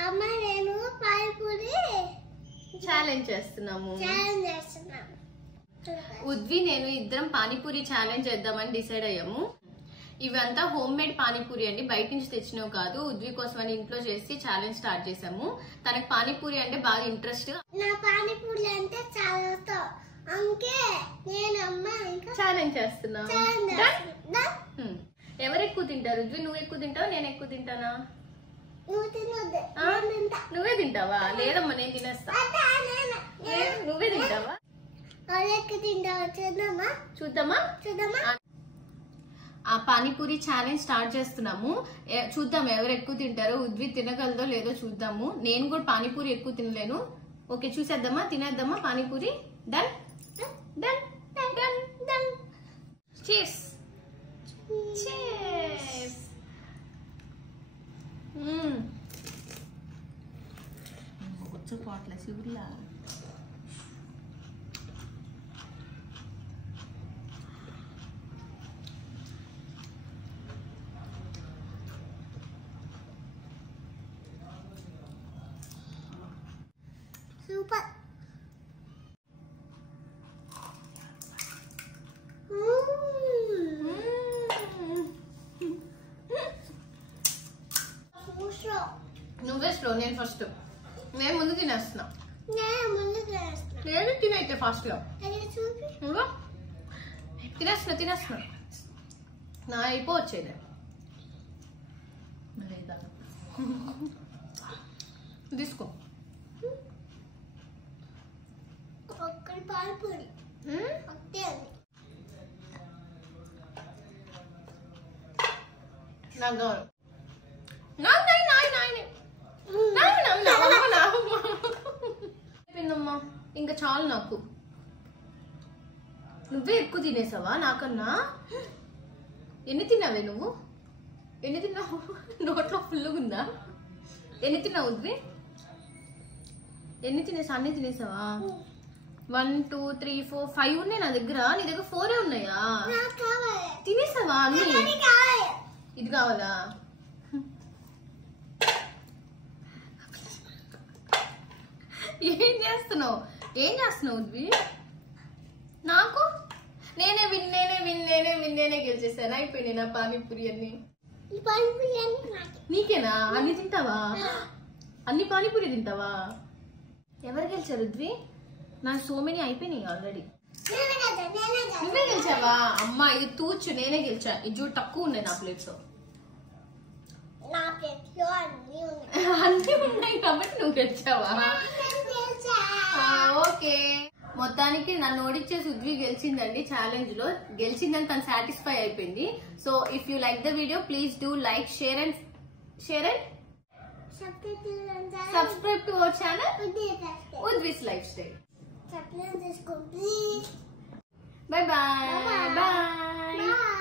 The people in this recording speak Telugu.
అమ్మ నేను పానీపూరి ఛాలెంజ్ చేస్తున్నాము. ఉద్వి నేను ఇద్దరం పానీపూరి ఛాలెంజ్ చేద్దామని డిసైడ్ అయ్యాము. ఇవంతా హోమ్ మేడ్ పానీపూరి అండి, బయట నుంచి తెచ్చినవి కాదు. ఉద్వి కోసం అని ఇంట్లో చేసి ఛాలెంజ్ స్టార్ట్ చేసాము. తనకు పానీపూరి అంటే బాగా ఇంట్రెస్ట్. నా పానీపూరి అంటే చాలా ఇష్టం, అందుకే నేను అమ్మ ఇంకా ఛాలెంజ్ చేస్తున్నా. ఎవరు ఎక్కువ తింటారు? ఉద్వి నువ్వు ఎక్కువ తింటావా నేను ఎక్కువ తింటానా? నువ్వే తింటావా? లేదమ్మా నేను తినేస్తా. నువ్వే తింటావా? చూద్దామా. ఆ పానీపూరి ఛాలెంజ్ స్టార్ట్ చేస్తున్నాము. చూద్దాం ఎవరు ఎక్కువ తింటారో. ఉద్వి తినగలదో లేదో చూద్దాము. నేను కూడా పానీపూరి ఎక్కువ తినలేను. ఓకే చూసేద్దామా, తినేద్దామా panipuri. Done done done done. Cheers cheers. వచ్చి పోట్ల శివుర్లా. సూపర్. నువ్వే స్లో, నేను ఫస్ట్. నేను ముందు తినేస్తున్నా. లేదు తినైతే ఫాస్ట్ గా తినేస్తున్నా. నా అయిపోవచ్చేది. తీసుకో. పానీపూరి నాకు కావాలి. ఇంకా చాలు నాకు. నువ్వే ఎక్కువ తినేసావా నాకన్నా? ఎన్ని తిన్నావే నువ్వు? ఎన్ని తిన్నావు? నోట్లో ఫుల్గా ఉందా? ఎన్ని తిన్నావు ఉద్వి? ఎన్ని తినేసా? అన్ని తినేసావా? 1 2 3 4 5 ఉన్నాయి నా దగ్గర. నీ దగ్గర 4 ఉన్నాయా? తినేసావా అన్ని? ఇది కావాలా? ఏం చేస్తున్నావు ఉద్వి? నాకు నేనే గెలిచేసాను. అయిపోయింది నా పానీపూరి అన్ని. నీకేనా? అన్ని తింటావా? అన్ని పానీపూరి తింటావా? ఎవరు గెలిచారు ఉద్వి? నా సో మెనీ అయిపోయినాయి ఆల్రెడీ. నువ్వే గెలిచావా? అమ్మా ఇది తూచు, నేనే గెలిచా. ఇది చూడు తక్కువ ఉన్నాయి నా ప్లేట్స్. అన్ని ఉన్నాయి కాబట్టి నువ్వు గెలిచావా? ఓకే, మొత్తానికి నన్ను ఓడిచ్చేసి ఉద్వి గెలిచిందండి. ఛాలెంజ్ లో గెలిచిందని తను సాటిస్ఫై అయిపోయింది. So if you like the video please do like, share and subscribe to our channel Udvi's Lifestyle. Bye bye. Bye.